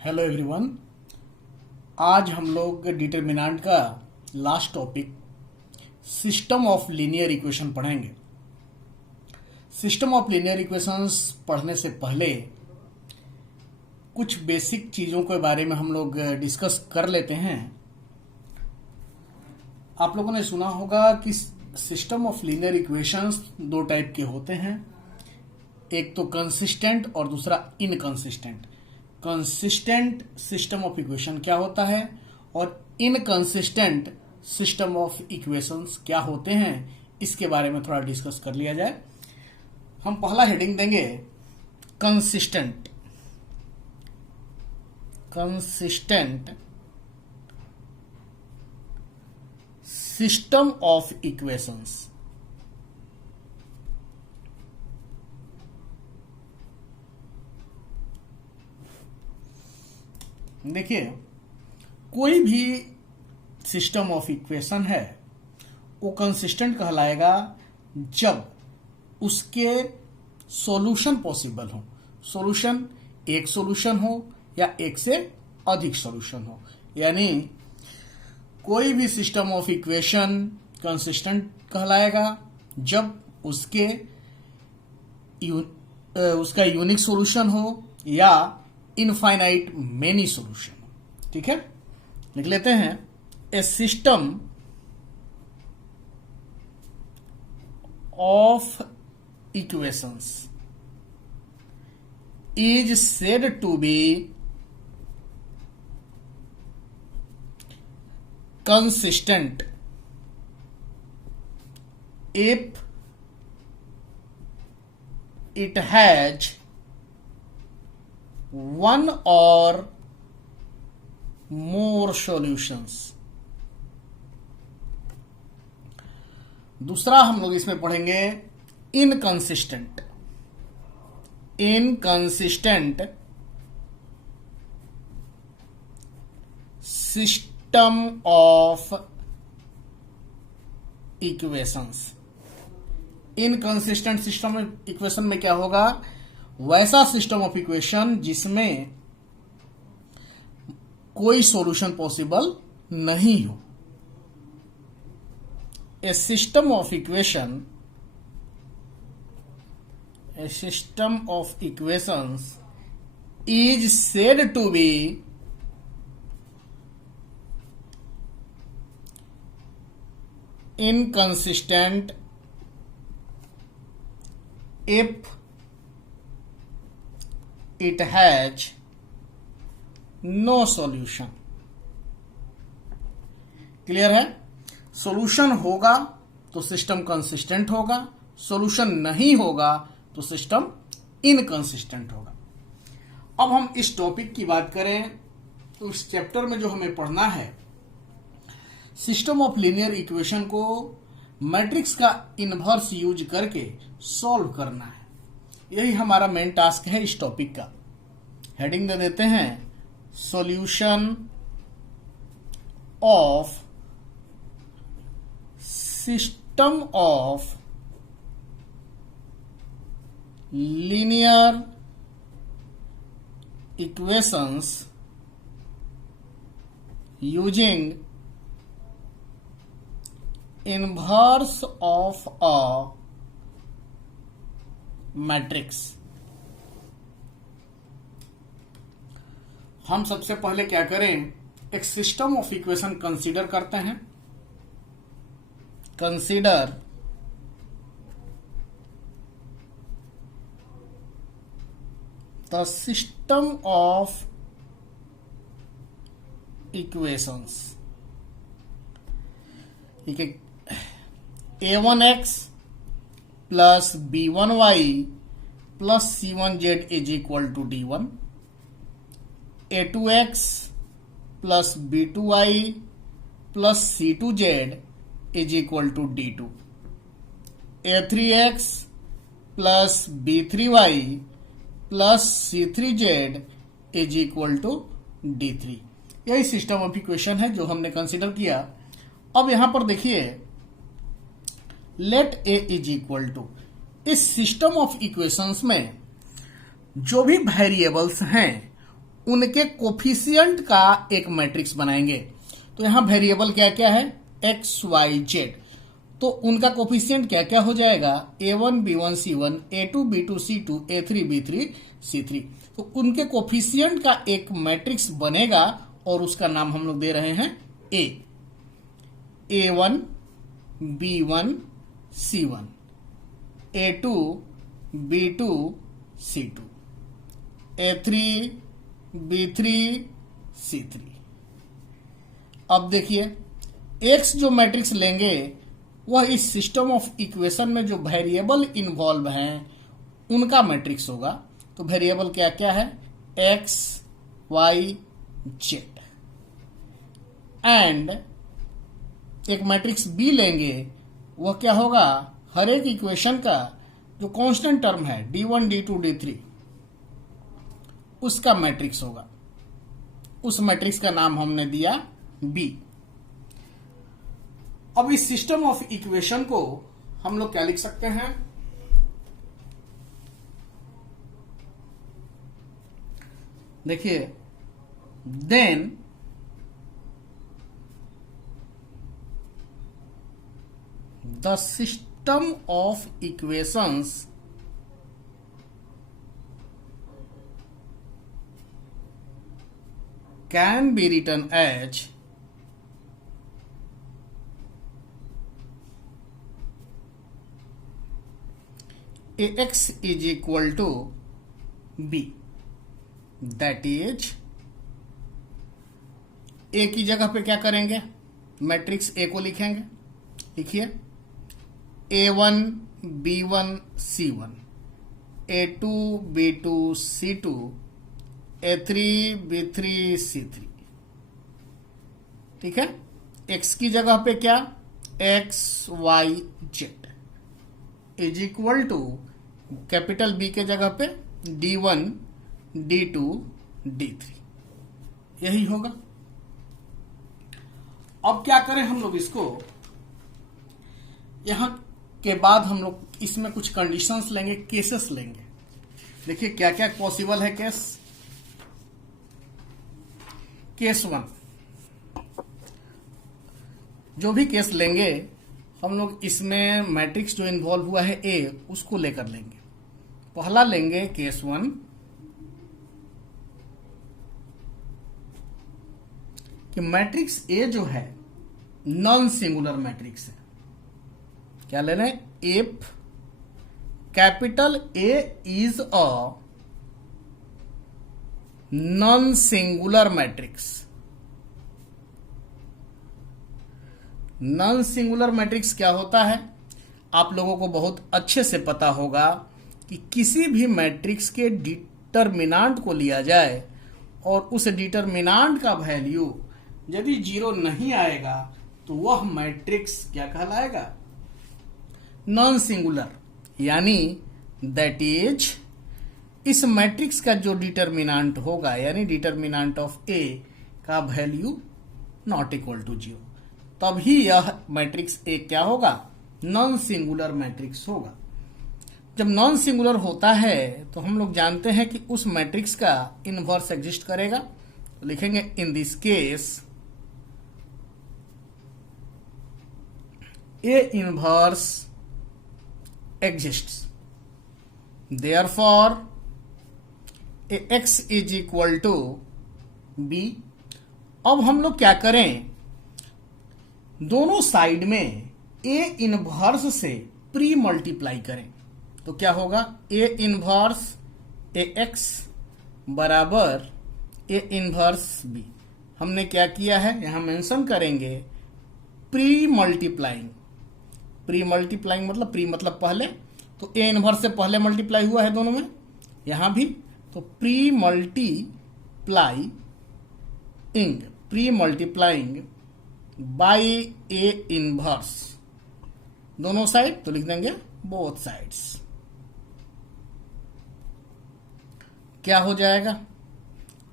Hello everyone. आज हम लोग डिटरमिनेंट का last topic system of linear equation पढ़ेंगे। सिस्टम ऑफ लीनियर इक्वेशंस पढ़ने से पहले कुछ बेसिक चीज़ों के बारे में हम लोग डिस्कस कर लेते हैं। आप लोगों ने सुना होगा कि सिस्टम ऑफ लीनियर इक्वेशंस दो टाइप के होते हैं, एक तो कंसिस्टेंट और दूसरा inconsistent. Consistent system of equation क्या होता है और इनकंसिस्टेंट सिस्टम ऑफ इक्वेशंस क्या होते हैं, इसके बारे में थोड़ा डिस्कस कर लिया जाए। हम पहला हेडिंग देंगे consistent. Consistent system of equations. देखिए, कोई भी सिस्टम ऑफ इक्वेशन है वो कंसिस्टेंट कहलाएगा जब उसके सॉल्यूशन पॉसिबल हो। सॉल्यूशन एक सॉल्यूशन हो या एक से अधिक सॉल्यूशन हो, यानी कोई भी सिस्टम ऑफ इक्वेशन कंसिस्टेंट कहलाएगा जब उसका यूनिक सॉल्यूशन हो या इनफाइनाइट मेनी सॉल्यूशन। ठीक है, लिख लेते हैं। A system of equations is said to be consistent if it has one or more solutions। दूसरा हम लोग इसमें पढ़ेंगे inconsistent. Inconsistent system of equations. Inconsistent system of equation में क्या होगा? वैसा सिस्टम ऑफ इक्वेशन जिसमें कोई सॉल्यूशन पॉसिबल नहीं हो। A system of equation, a system of equations is said to be inconsistent if it has no solution। Clear है? Solution होगा तो सिस्टम कंसिस्टेंट होगा, सॉल्यूशन नहीं होगा तो सिस्टम इनकंसिस्टेंट होगा। अब हम इस टॉपिक की बात करें तो इस चैप्टर में जो हमें पढ़ना है, सिस्टम ऑफ लीनियर इक्वेशन को मैट्रिक्स का इनवर्स यूज करके सॉल्व करना है। यही हमारा मेन टास्क है इस टॉपिक का। हेडिंग दे देते हैं solution of system of linear equations using inverse of a matrix. हम सबसे पहले क्या करें, एक सिस्टम ऑफ इक्वेशन कंसीडर करते हैं। Consider the system of equations. ठीक है, a1x plus b1y plus c1z is equal to d1, a2x plus b2y plus c2z is equal to d2, a3x plus b3y plus c3z is equal to d3। यही system of equation है जो हमने consider किया। अब यहां पर देखिए, let A is equal to, इस सिस्टम ऑफ इक्वेशंस में जो भी वेरिएबल्स हैं उनके कोफिशिएंट का एक मैट्रिक्स बनाएंगे। तो यहां वेरिएबल क्या क्या है, एक्स वाई जेड, तो उनका कोफिशिएंट क्या क्या हो जाएगा, a1 b1 c1, a2 b2 c2, a3 b3 c3। तो उनके कोफिशिएंट का एक मैट्रिक्स बनेगा और उसका नाम हम लोग दे रहे हैं a1 b1 c1, a2 b2 c2, a3 b3 c3। अब देखिए x जो मैट्रिक्स लेंगे वह इस सिस्टम ऑफ इक्वेशन में जो वेरिएबल इन्वॉल्व हैं उनका मैट्रिक्स होगा। तो वेरिएबल क्या क्या है, x y z, एंड एक मैट्रिक्स b लेंगे, वह क्या होगा, हर एक इक्वेशन का जो कांस्टेंट टर्म है d1 d2 d3 उसका मैट्रिक्स होगा। उस मैट्रिक्स का नाम हमने दिया b। अब इस सिस्टम ऑफ इक्वेशन को हम लोग क्या लिख सकते हैं, देखिए, then the system of equations can be written as ax is equal to b, that is a की जगह पे क्या करेंगे, मैट्रिक्स a को लिखेंगे, लिखिए a1 b1 c1, a2 b2 c2, a3 b3 c3। ठीक है, x की जगह पे क्या, x y z is equal to capital B के जगह पे d1 d2 d3, यही होगा। अब क्या करें हम लोग, इसको यहां के बाद हम लोग इसमें कुछ कंडीशंस लेंगे, केसेस लेंगे। देखिए क्या क्या पॉसिबल है केस। केस 1, जो भी केस लेंगे हम लोग इसमें मैट्रिक्स जो इन्वॉल्व हुआ है A उसको लेकर लेंगे। पहला लेंगे केस 1, कि मैट्रिक्स A जो है नॉन सिंगुलर मैट्रिक्स है। क्या लेना है, if capital A is a non singular matrix. Non singular matrix क्या होता है, आप लोगों को बहुत अच्छे से पता होगा कि किसी भी मैट्रिक्स के डिटरमिनेंट को लिया जाए और उस डिटरमिनेंट का वैल्यू यदि 0 नहीं आएगा तो वह मैट्रिक्स क्या कहलाएगा, नॉन सिंगुलर। यानी दैट इज इस मैट्रिक्स का जो डिटरमिनेंट होगा, यानी डिटरमिनेंट ऑफ A का वैल्यू नॉट इक्वल टू 0, तभी यह मैट्रिक्स A क्या होगा, नॉन सिंगुलर मैट्रिक्स होगा। जब नॉन सिंगुलर होता है तो हम लोग जानते हैं कि उस मैट्रिक्स का इनवर्स एग्जिस्ट करेगा। तो लिखेंगे in this case A inverse exists, therefore Ax is equal to B। अब हम लोग क्या करें, दोनों साइड में A इनवर्स से प्री मल्टीप्लाई करें। तो क्या होगा, A इनवर्स Ax बराबर A इनवर्स B। हमने क्या किया है, यहां मेंशन करेंगे प्री मल्टीप्लाइंग। प्री मल्टीप्लाइंग मतलब प्री मतलब पहले, तो A इनवर्स से पहले मल्टीप्लाई हुआ है दोनों में, यहां भी। तो pre multiplying by A inverse, दोनों साइड तो लिख देंगे बोथ साइड्स। क्या हो जाएगा,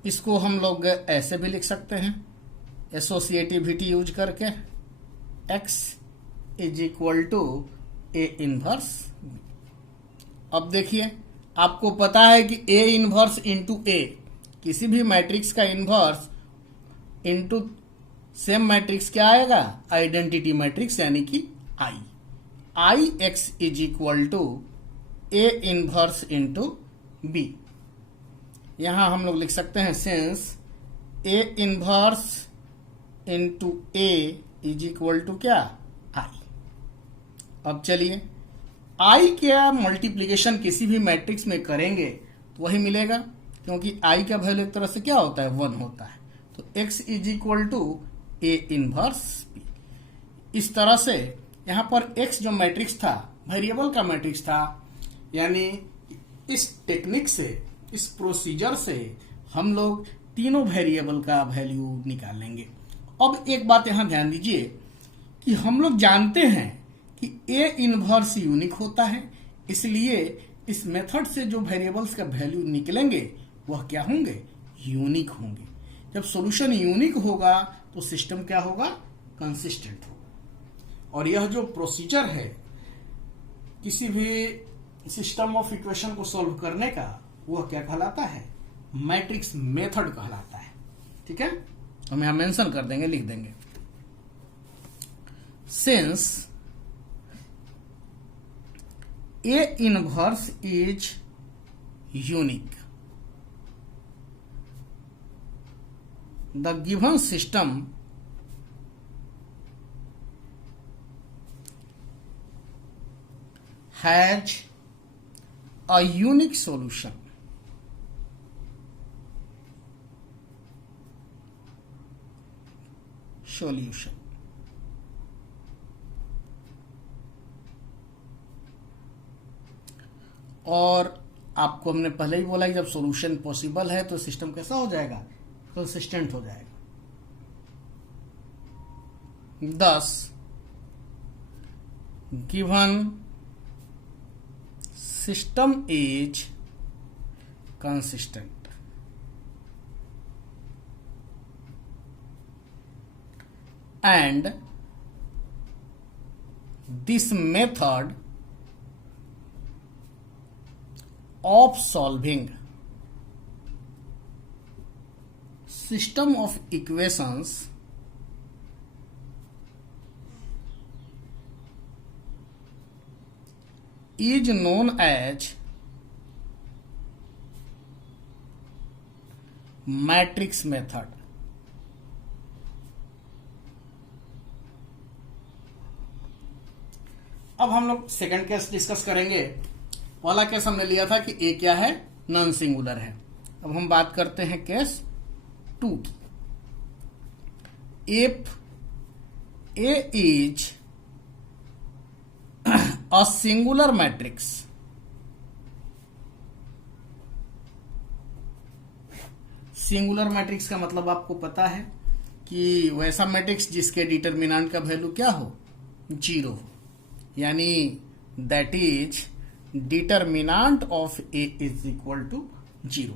इसको हम लोग ऐसे भी लिख सकते हैं एसोसिएटिविटी यूज करके, x is equal to A inverse. अब देखिए आपको पता है कि A इनवर्स इंटू A किसी भी मैट्रिक्स का इनवर्स इनटू सेम मैट्रिक्स क्या आएगा, आइडेंटिटी मैट्रिक्स, यानी कि I X is equal to A inverse into B. यहां हम लोग लिख सकते हैं since A inverse into A is equal to क्या, आई। अब चलिए आई का मल्टीप्लीकेशन किसी भी मैट्रिक्स में करेंगे तो वही मिलेगा, क्योंकि आई का वैल्यू एक तरह से क्या होता है, 1 होता है। तो x is equal to A inverse B. इस तरह से यहां पर x जो मैट्रिक्स था, वेरिएबल का मैट्रिक्स था, यानी इस टेक्निक से, इस प्रोसीजर से हम लोग तीनों वेरिएबल का वैल्यू निकालेंगे। अब एक बात यहां ध्यान दीजिए कि हम लोग जानते हैं कि ए इनवर्स यूनिक होता है, इसलिए इस मेथड से जो वेरिएबल्स का वैल्यू निकलेंगे वह क्या होंगे, यूनिक होंगे। जब सॉल्यूशन यूनिक होगा तो सिस्टम क्या होगा, कंसिस्टेंट होगा। और यह जो प्रोसीजर है किसी भी सिस्टम ऑफ इक्वेशन को सॉल्व करने का, वह क्या कहलाता है, मैट्रिक्स मेथड कहलाता है। ठीक है, हम यहां मेंशन कर देंगे, लिख देंगे since A inverse is unique, the given system has a unique solution. और आपको हमने पहले ही बोला कि जब सॉल्यूशन पॉसिबल है तो सिस्टम कैसा हो जाएगा, कंसिस्टेंट हो जाएगा। thus given system is consistent and this method of solving system of equations is known as matrix method। अब हम लोग सेकंड केस डिस्कस करेंगे। पहला केस हमने लिया था कि ए क्या है, नॉन सिंगुलर है। अब हम बात करते हैं केस 2 की। If A is a singular matrix, singular matrix का मतलब आपको पता है कि वैसा मैट्रिक्स जिसके डिटरमिनेंट का वैल्यू क्या हो, 0 हो, यानी that is determinant of A is equal to 0।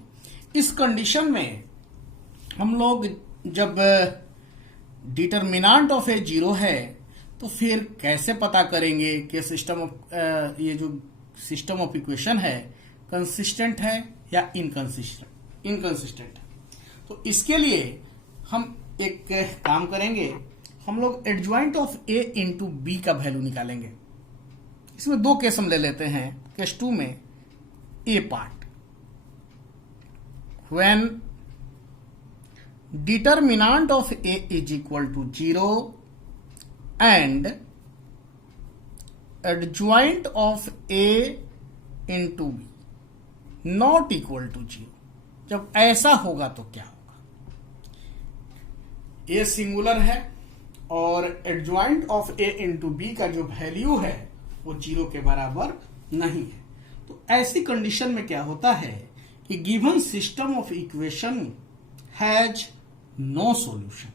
इस कंडीशन में हम लोग जब डिटरमिनेंट ऑफ ए 0 है तो फिर कैसे पता करेंगे कि सिस्टम ऑफ ये जो सिस्टम ऑफ इक्वेशन है कंसिस्टेंट है या इनकंसिस्टेंट है। तो इसके लिए हम एक काम करेंगे, हम लोग adjoint of A into B का वैल्यू निकालेंगे। इसमें 2 केस हम ले लेते हैं। केस 2 में A part, when determinant of A is equal to 0 and adjoint of A into B not equal to 0। जब ऐसा होगा तो क्या होगा, ए सिंगुलर है और adjoint of A into B का जो वैल्यू है वो 0 के बराबर नहीं है। तो ऐसी कंडीशन में क्या होता है कि given system of equation has no solution.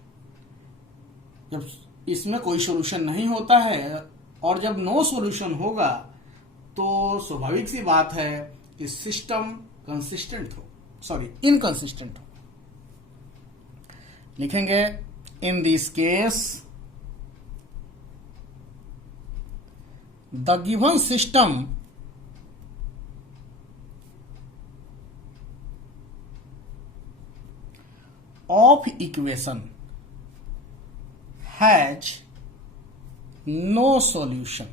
जब इसमें कोई सॉल्यूशन नहीं होता है और जब नो सॉल्यूशन होगा तो स्वाभाविक सी बात है कि सिस्टम इनकंसिस्टेंट हो। लिखेंगे in this case the given system of equation has no solution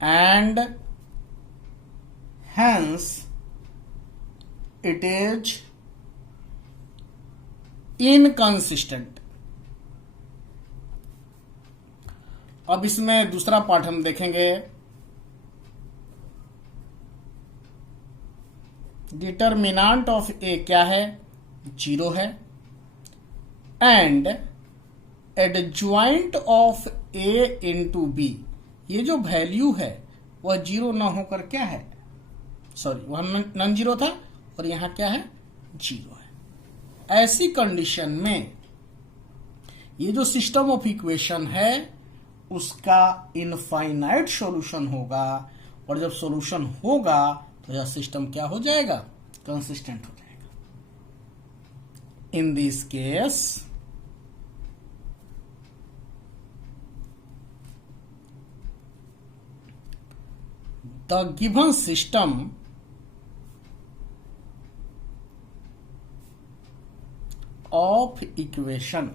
and hence it is inconsistent. अब इसमें दूसरा पार्ट हम देखेंगे. डिटर्मिनेंट ऑफ ए क्या है? 0 है. And adjoint of A into B, ये जो वैल्यू है वह 0 ना होकर क्या है? सॉरी, वह नॉन जीरो था और यहां क्या है? 0 है. ऐसी कंडीशन में ये जो सिस्टम ऑफ इक्वेशन है उसका इनफाइनाइट सॉल्यूशन होगा, और जब सॉल्यूशन होगा तो यह सिस्टम क्या हो जाएगा? कंसिस्टेंट हो जाएगा. इन this case the given system of equation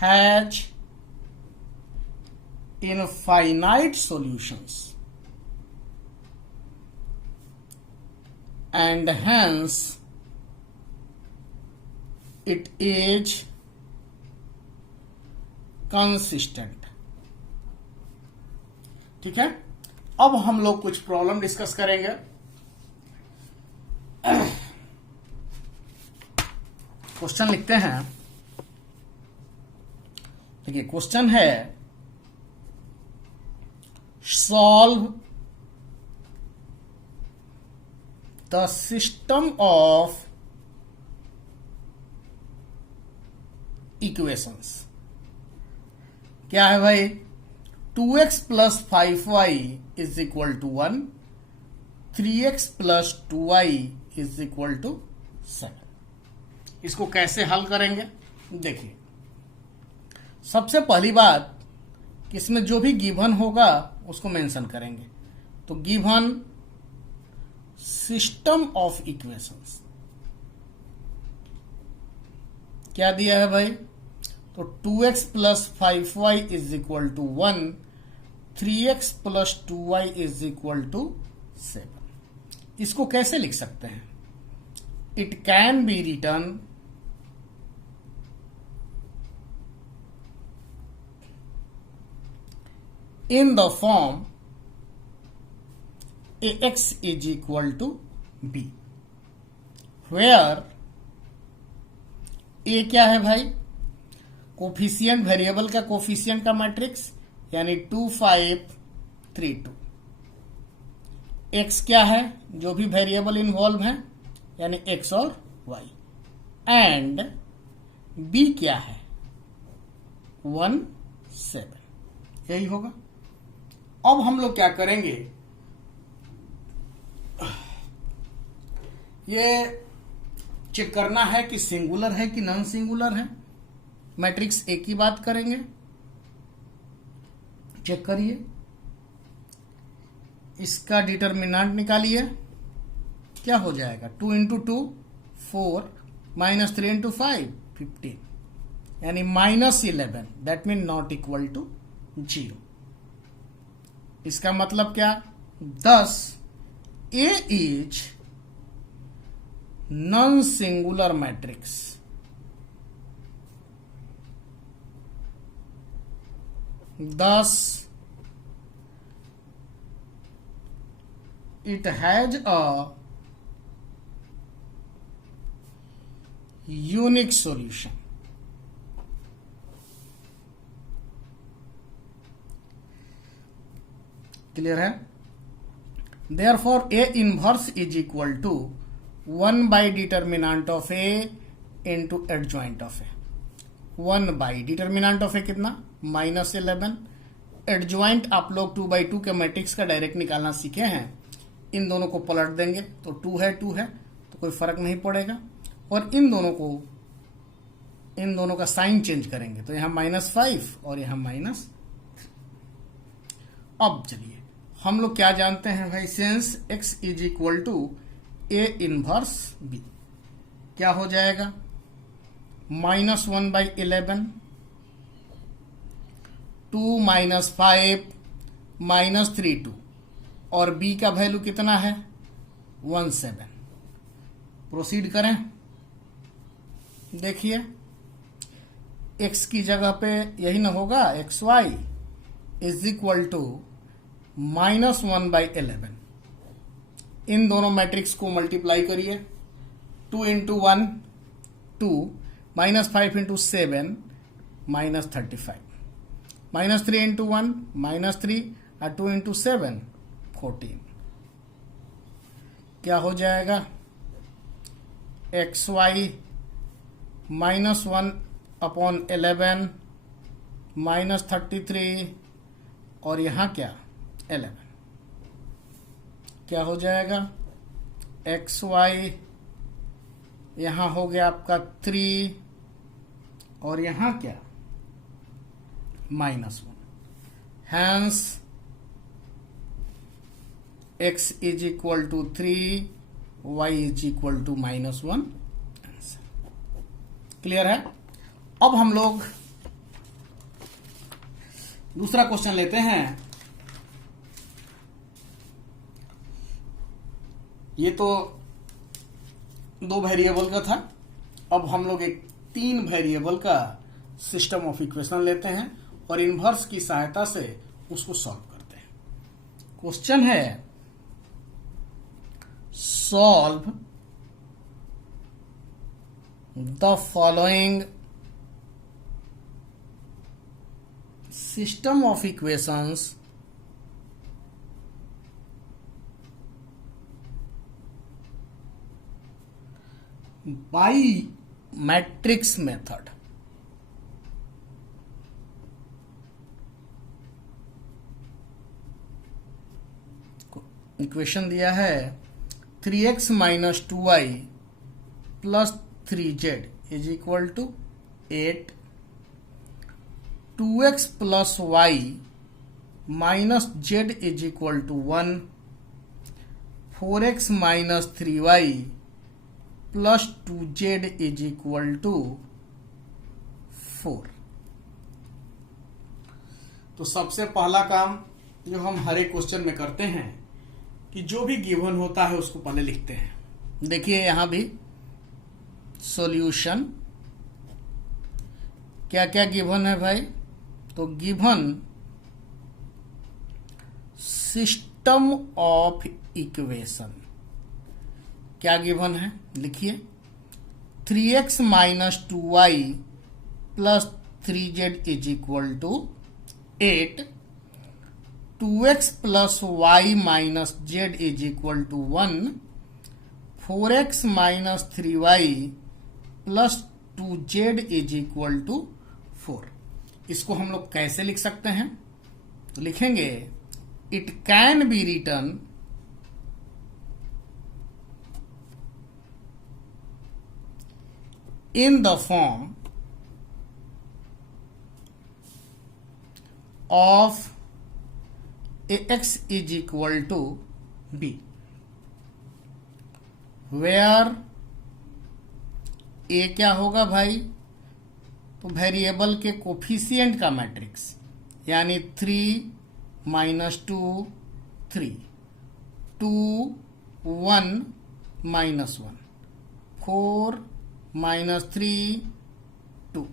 has infinite solutions and hence it is consistent. ठीक है. अब हम लोग कुछ प्रॉब्लम डिस्कस करेंगे. क्वेश्चन लिखते हैं. देखिए क्वेश्चन है solve the system of equations. क्या है भाई? 2x plus 5y is equal to 1, 3x plus 2y is equal to 7. इसको कैसे हल करेंगे? देखिए, सबसे पहली बात कि इसमें जो भी गिवन होगा उसको मेंशन करेंगे. तो गिवन सिस्टम ऑफ इक्वेशंस क्या दिया है भाई? तो 2x plus 5y is equal to 1, 3x plus 2y is equal to 7. इसको कैसे लिख सकते हैं? It can be written in the form ax is equal to b, where a क्या है भाई? कोफिशिएंट, वेरिएबल का कोफिशिएंट का मैट्रिक्स, यानी 2 5 3 2. x क्या है? जो भी वेरिएबल इन्वॉल्व है, यानी x और y. एंड b क्या है? 1 7. यही होगा. अब हम लोग क्या करेंगे? ये चेक करना है कि सिंगुलर है कि नॉन सिंगुलर है. मैट्रिक्स ए की बात करेंगे. चेक करिए, इसका डिटर्मिनेंट निकालिए. क्या हो जाएगा? 2 इंटू 2 4, माइनस 3 इंटू 5 15, यानी -11. That mean not equal to 0. इसका मतलब क्या? 10 A is non singular matrix. Thus it has a unique solution. Clear है? Therefore A inverse is equal to 1 by determinant of A into adjoint of A. 1 by determinant of A कितना? -11. Adjoint आप लोग 2/2 के matrix का direct निकालना सीखे हैं. इन दोनों को पलट देंगे तो 2 है 2 है, तो कोई फर्क नहीं पड़ेगा. और इन दोनों का साइन चेंज करेंगे तो यहां -5 और यहां -3. अब चलिए हम लोग क्या जानते हैं भाई? Since x is equal to A inverse B. क्या हो जाएगा, -1/11, 2 - 5 -3 2, और b का वैल्यू कितना है 17। प्रोसीड करें, देखिए x की जगह पे यही ना होगा, xy इज इक्वल टू -1/11। इन दोनों मैट्रिक्स को मल्टीप्लाई करिए, 2 × 1 2, -5 × 7 -35, -3 × 1 -3 और 2 × 7 14। क्या हो जाएगा, xy -1/11 -33 और यहाँ क्या 11। क्या हो जाएगा, xy यहाँ हो गया आपका 3 और यहाँ क्या -1। Hence x is equal to 3, y is equal to -1। Clear है। अब हम लोग दूसरा क्वेश्चन लेते हैं। ये तो 2 वेरिएबल का था, अब हम लोग एक 3 वेरिएबल का सिस्टम ऑफ इक्वेशन लेते हैं और इनवर्स की सहायता से उसको सॉल्व करते हैं। क्वेश्चन है, solve the following system of equations by matrix method. Equation दिया है 3x - 2y + 3z is equal to 8, 2x + y - z is equal to 1, 4x - 3y + 2z is equal to 4। तो सबसे पहला काम जो हम हर एक क्वेश्चन में करते हैं कि जो भी गिवन होता है उसको पहले लिखते हैं। देखिए यहां भी सॉल्यूशन क्या क्या गिवन है भाई, तो गिवन सिस्टम ऑफ इक्वेशन क्या गिवन है, लिखिए 3x - 2y + 3z is equal to 8, 2x + y - z is equal to 1, 4x - 3y + 2z is equal to 4। इसको हम लोग कैसे लिख सकते हैं, तो लिखेंगे it can be written in the form of ax is equal to b, where a क्या होगा भाई, तो वेरिएबल के कोफिशिएंट का मैट्रिक्स, यानी 3 - 2 3, 2 1 -1, 4 -3 2।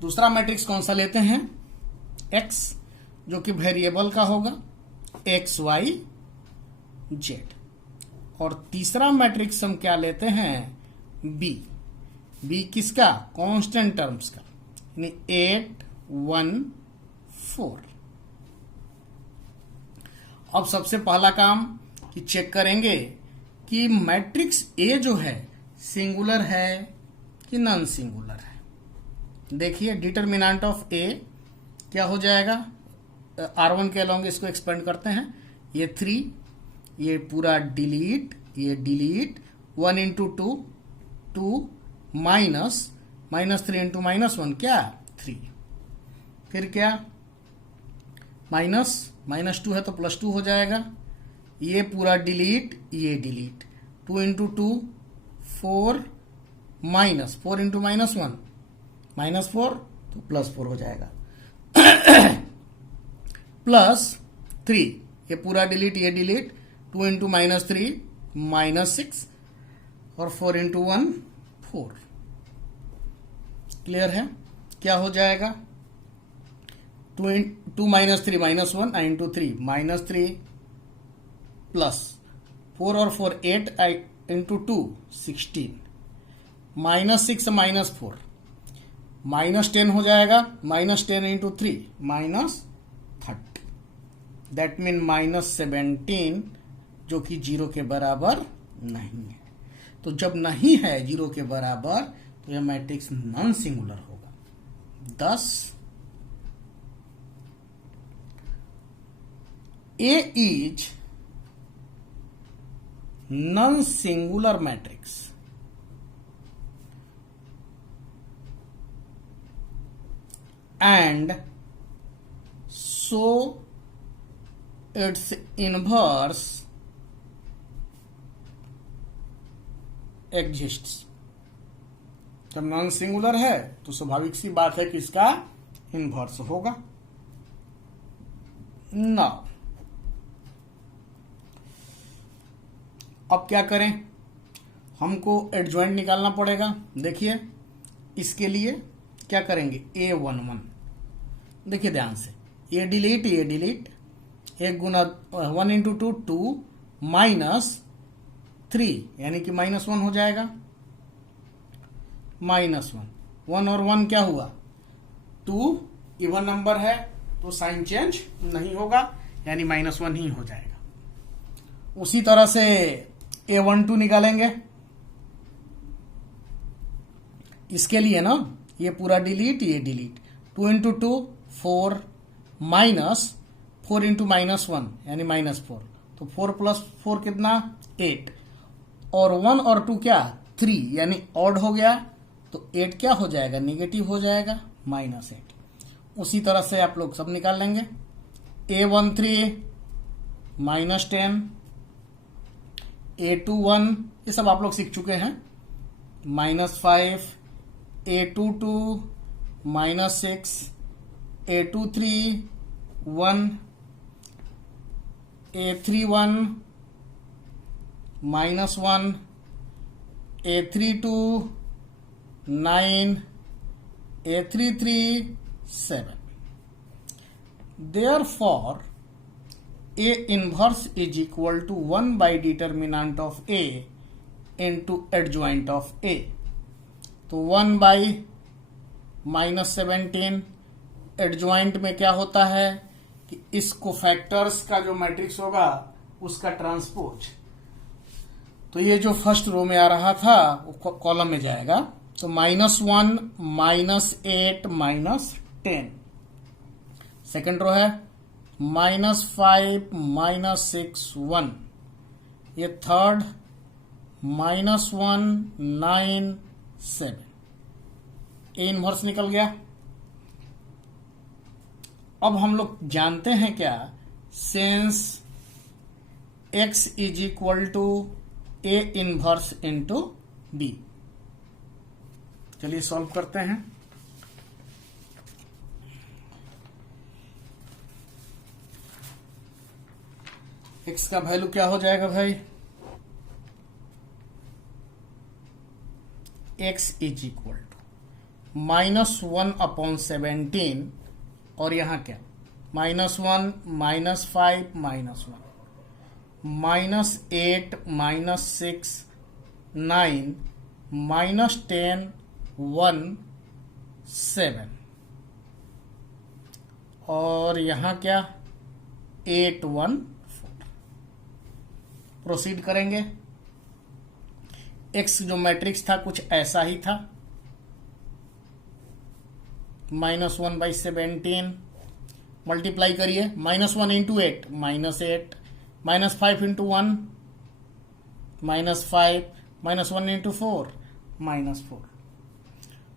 दूसरा मैट्रिक्स कौन सा लेते हैं, x, जो कि वेरिएबल का होगा x y z, और तीसरा मैट्रिक्स हम क्या लेते हैं b, b किसका, कांस्टेंट टर्म्स का, यानी 8 1 4। अब सबसे पहला काम कि चेक करेंगे कि मैट्रिक्स ए जो है सिंगुलर है कि नॉन सिंगुलर है। देखिए डिटरमिनेंट ऑफ ए क्या हो जाएगा, R1 के अलोंग इसको एक्सपेंड करते हैं, ये 3, ये पूरा डिलीट, ये डिलीट, 1 × 2 2 -3 × -1 क्या 3, फिर क्या -2 है तो +2 हो जाएगा, ये पूरा डिलीट, ये delete, 2 into 2 4 minus 4 into minus 1 -4 तो +4 हो जाएगा +3 ये पूरा डिलीट, ये डिलीट, 2 इंटू -3 -6 और 4 इंटू 1 4। क्लियर है? क्या हो जाएगा? 2 - 3 -1 इंटू 3 -3 प्लस 4 और 4 8 इंटू 2 16 -6 -4 -10 हो जाएगा, -10 इंटू 3 -30 दैट मीन -17 जो कि 0 के बराबर नहीं है। तो जब नहीं है 0 के बराबर तो यह मैट्रिक्स नॉन सिंगुलर होगा। 10 A is non-singular matrix and so its inverse exists। जब नॉन सिंगुलर है तो स्वाभाविक सी बात है कि इसका इनवर्स होगा। नाउ अब क्या करें, हमको एडजॉइंट निकालना पड़ेगा। देखिए इसके लिए क्या करेंगे, A11 देखिए ध्यान से, ये डिलीट, ये डिलीट, 1 गुना 1 इंटू 2 2 -3 यानी कि -1 हो जाएगा। -1 1 और 1 क्या हुआ 2, इवन नंबर है तो साइन चेंज नहीं होगा यानी -1 ही हो जाएगा। उसी तरह से A12 निकालेंगे। इसके लिए ना ये पूरा डिलीट, ये डिलीट, 2 इंटू 2 4 -4 इंटू -1 यानी -4 तो 4 प्लस 4 कितना 8 और 1 और 2 क्या 3 यानी ऑड हो गया तो 8 क्या हो जाएगा निगेटिव हो जाएगा -8। उसी तरह से आप लोग सब निकाल लेंगे। A13 -10, A21 ये सब आप लोग सीख चुके हैं -5, A22 -6, A23 1, A31 -1, A32 9, A33 7। Therefore A inverse is equal to 1 by determinant of A into adjoint of A। तो 1 by -17 एडजॉइंट में क्या होता है कि इस कोफैक्टर्स का जो मैट्रिक्स होगा उसका ट्रांसपोज, तो ये जो फर्स्ट रो में आ रहा था वो कॉलम में जाएगा। तो -1 -8 -10 सेकेंड रो है -5 -6 1, ये थर्ड -1 9 7। ए इनवर्स निकल गया। अब हम लोग जानते हैं क्या, since x is equal to A inverse into B. चलिए सॉल्व करते हैं। x का वैल्यू क्या हो जाएगा भाई, x इज इक्वल टू -1/17 और यहां क्या -1 -5 -1 -8 -6 9 -10 1 7 और यहां क्या 8 1 4। प्रोसीड करेंगे। एक्स जो मैट्रिक्स था कुछ ऐसा ही था, -1/17 मल्टीप्लाई करिए, -1 इंटू 8 -8 -5 इंटू 1 -5 -1 इंटू 4 -4।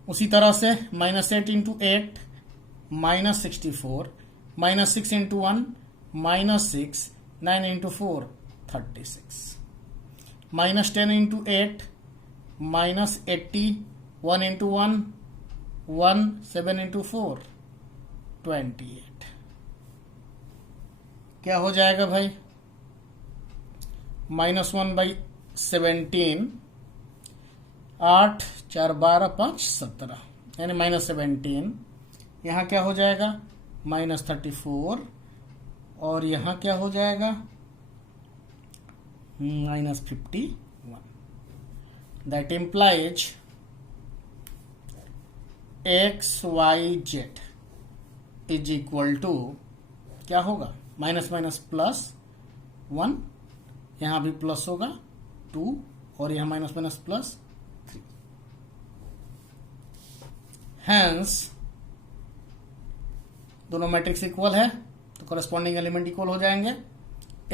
उसी तरह से -8 into 8 -64 -6 into 1 -6 9 into 4 36। -10 into 8 -80, 1 into 1 1, 7 into 4 28। क्या हो जाएगा भाई? -1/17, 8 4 12 5 17, यानी -17। यहाँ क्या हो जाएगा? -34, और यहाँ क्या हो जाएगा? -51। That implies XYZ is equal to क्या होगा? माइनस माइनस प्लस 1, यहां भी प्लस होगा 2, और यहां माइनस माइनस प्लस 3। हैंस दोनों मैट्रिक्स इक्वल है तो करस्पॉन्डिंग एलिमेंट इक्वल हो जाएंगे।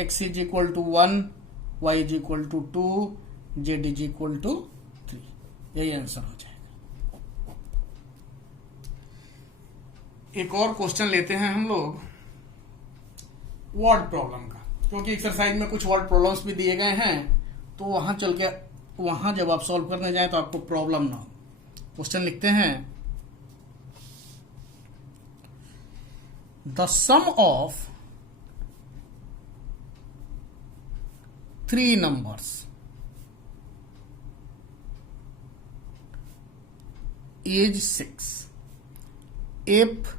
x is equal to 1, y is equal to 2, z is equal to 3। यही आंसर हो जाएगा। एक और क्वेश्चन लेते हैं हम लोग वर्ड प्रॉब्लम का, क्योंकि एक्सरसाइज में कुछ वर्ड प्रॉब्लम्स भी दिए गए हैं, तो वहां चल के वहां जब आप सॉल्व करने जाए तो आपको प्रॉब्लम ना हो। क्वेश्चन लिखते हैं, the sum of 3 numbers is 6 if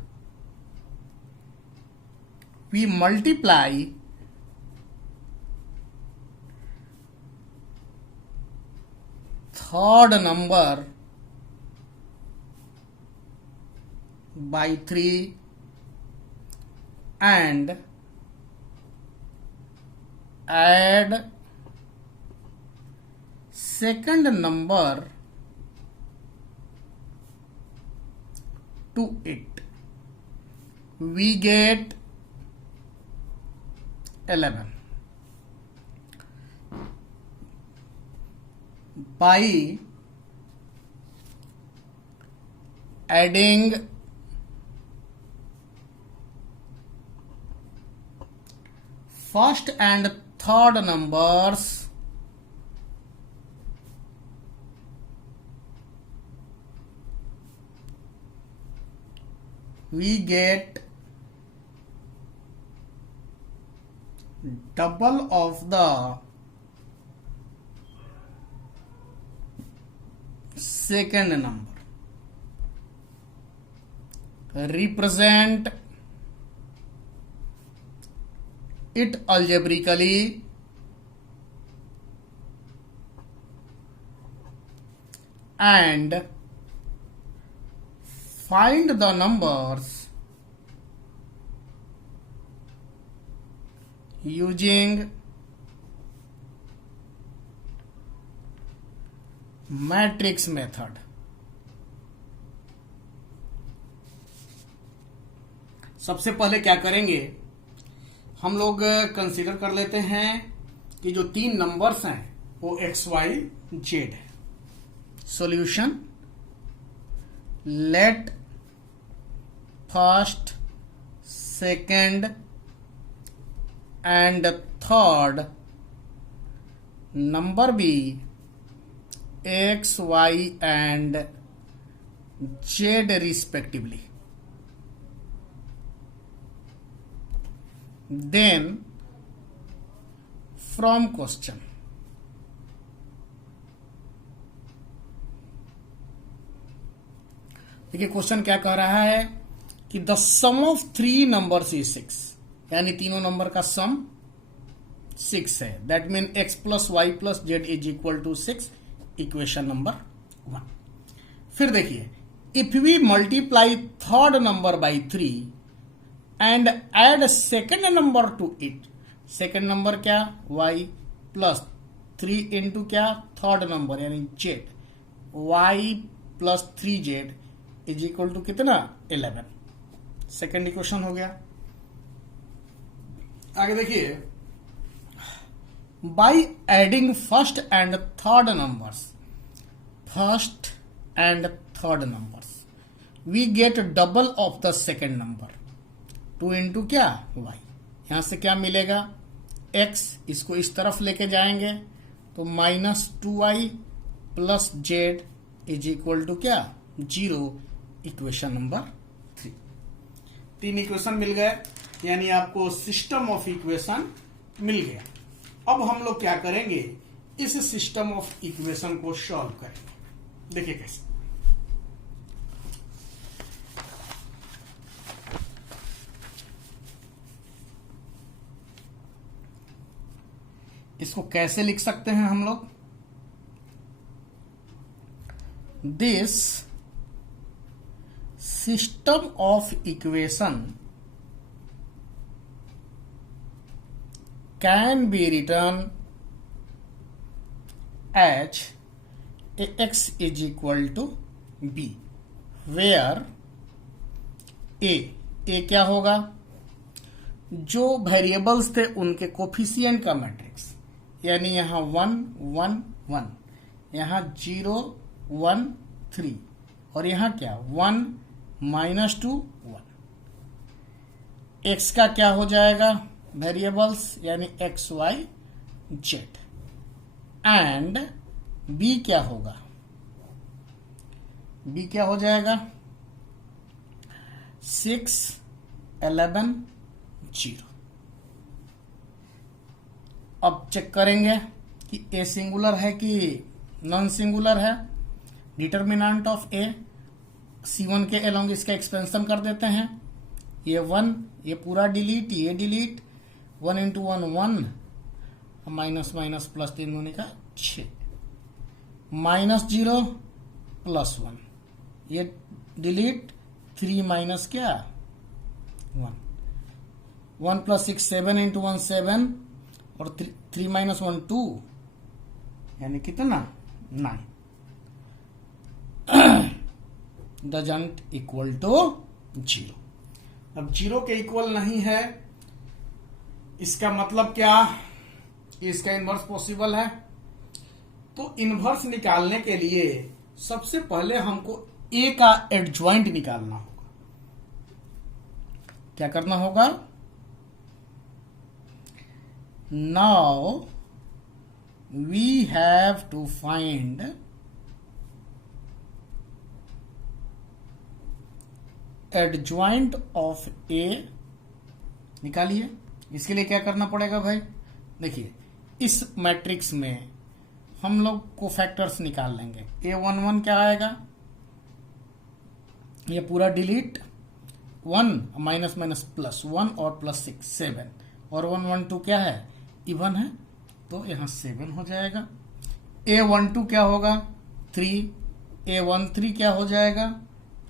we multiply third number by 3 and add second number to it, we get 11. By adding first and third numbers, we get double of the second number. Represent it algebraically and find the numbers using matrix method. सबसे पहले क्या करेंगे, हम लोग consider कर लेते हैं कि जो 3 नंबर्स हैं वो XYZ है। Solution, let first, second and third number be X, Y and Z respectively. Then from question, देखिए क्वेश्चन क्या कह रहा है कि the sum of 3 numbers is 6, यानी तीनों नंबर का सम 6 है। That mean x plus Y plus Z is equal to 6, equation number 1। फिर देखिए, if we multiply third number by 3 and add second number to it, second number क्या? y plus 3 into क्या? Third number यानी z, y plus 3z is equal to कितना? 11। Second equation हो गया। आगे देखिए, by adding first and third numbers, first and third numbers, we get double of the second number, 2 into क्या? y। यहां से क्या मिलेगा? x, इसको इस तरफ लेके जाएंगे तो -2i plus Z is equal to क्या 0, इक्वेशन नंबर 3। 3 इक्वेशन मिल गए, यानी आपको सिस्टम ऑफ इक्वेशन मिल गया। अब हम लोग क्या करेंगे, इस सिस्टम ऑफ इक्वेशन को सॉल्व करेंगे। देखिए कैसे। इसको कैसे लिख सकते हैं हम लोग, this system of equation can be return as x is equal to b, where a क्या होगा, जो वेरिएबल्स थे उनके कोफिशिएंट का मैट्रिक्स, यानी यहां 1 1 1, यहां 0 1 3, और यहां क्या 1 -2 1। x का क्या हो जाएगा वेरिएबल्स, यानी x y z, and b क्या होगा, b क्या हो जाएगा 6 11 0। अब चेक करेंगे कि a सिंगुलर है कि नॉन सिंगुलर है। डिटर्मिनेंट ऑफ a, C1 के अलोंग इसका एक्सपेंशन कर देते हैं। ये 1, ये पूरा डिलीट, ये delete, 1 into 1 1, minus minus plus 3 दूनी का 6, -0 प्लस 1, ये डिलीट, 3 माइनस क्या 1, 1 प्लस 6 7 इंटू 1 7, और 3 माइनस 1 2, यानी कितना 9, डजंट इक्वल टू 0। अब 0 के इक्वल नहीं है, इसका मतलब क्या, इसका इन्वर्स पॉसिबल है। तो इन्वर्स निकालने के लिए सबसे पहले हमको a का एडजॉइंट निकालना होगा। क्या करना होगा, now we have to find adjoint of a। निकालिए। इसके लिए क्या करना पड़ेगा भाई, देखिए इस मैट्रिक्स में हम लोग को फैक्टर्स निकाल लेंगे। A11 क्या आएगा, ये पूरा डिलीट, 1 माइनस माइनस प्लस 1 और प्लस 6 7, और 1 1 2 क्या है इवन है, तो यहां 7 हो जाएगा। A12 क्या होगा 3, A13 क्या हो जाएगा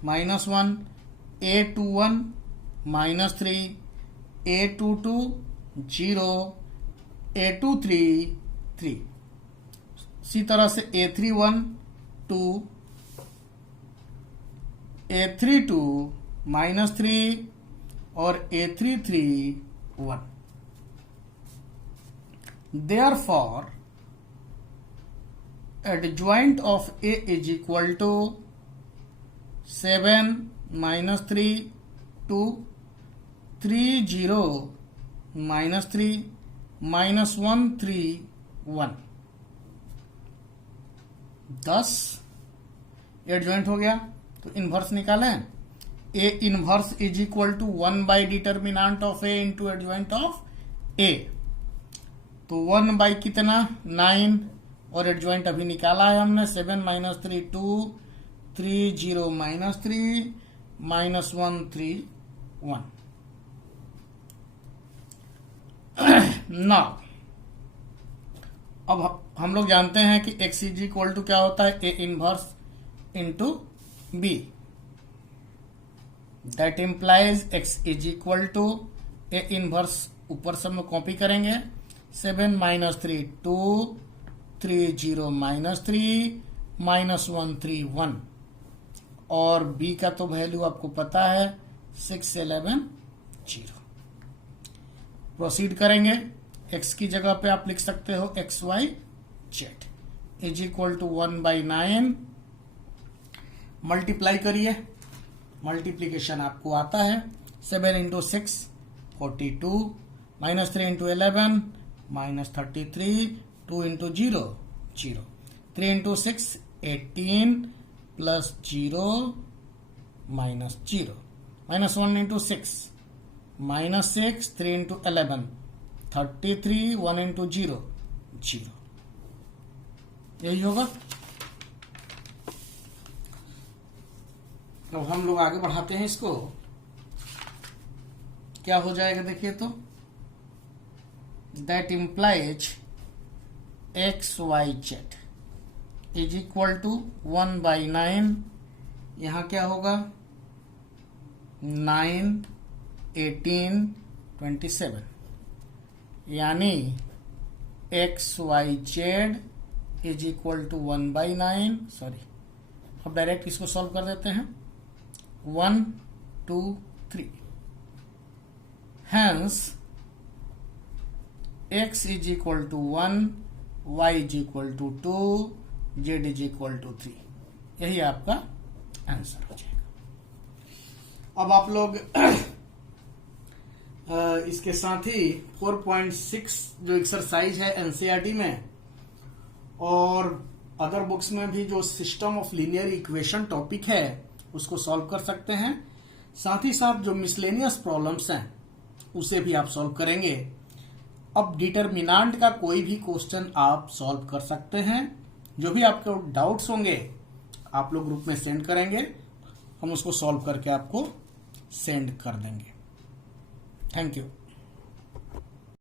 -1, A21 -3, A22 0, A23 3। इसी तरह से A31 2, A32 -3 और A33 1। Therefore, adjoint of A is equal to 7 -3 2 3 0 -3 -1 3 1। 10 adjoint हो गया। तो इनवर्स निकालें, A inverse is equal to 1 by determinant of A into adjoint of A. तो 1 बाई कितना 9, और एडजॉइंट अभी निकाला है हमने 7 -3 2 3 0 -3 -1 3 1। नाउ अब हम लोग जानते हैं कि x इज इक्वल टू क्या होता है, A inverse into B. That implies x is equal to A inverse, ऊपर से हम लोग कॉपी करेंगे 7 -3 2 3 0 -3 -1 3 1, और b का तो वैल्यू आपको पता है 6 11 0। प्रोसीड करेंगे, x की जगह पे आप लिख सकते हो X Y Z is equal to 1 by 9। Multiply करिए, मल्टीप्लीकेशन आपको आता है 7 into 6 42, -3 into 11 -33 2 into 0 0, 3 into 6 18 plus 0 minus 0, minus 1 into 6 minus 6, 3 into 11 33, 1 into 0 0, यही होगा। तो हम लोग आगे बढ़ाते हैं इसको, क्या हो जाएगा देखिए तो, that implies XYZ is equal to 1/9, यहां क्या होगा 9 18 27, यानी XYZ is equal to 1/9, sorry अब डायरेक्ट इसको सॉल्व कर देते हैं, 1 2 3, hence x is equal to 1, y is equal to 2, z is equal to 3, यही आपका आंसर हो जाएगा। अब आप लोग इसके साथ ही 4.6 जो एक्सरसाइज है एनसीईआरटी में और अदर बुक्स में भी जो system of linear equation topic है उसको सॉल्व कर सकते हैं। साथ ही साथ जो मिसलेनियस प्रॉब्लम्स हैं उसे भी आप सॉल्व करेंगे। अब डिटरमिनेंट का कोई भी क्वेश्चन आप सॉल्व कर सकते हैं। जो भी आपके डाउट्स होंगे आप लोग ग्रुप में सेंड करेंगे, हम उसको सॉल्व करके आपको सेंड कर देंगे। Thank you.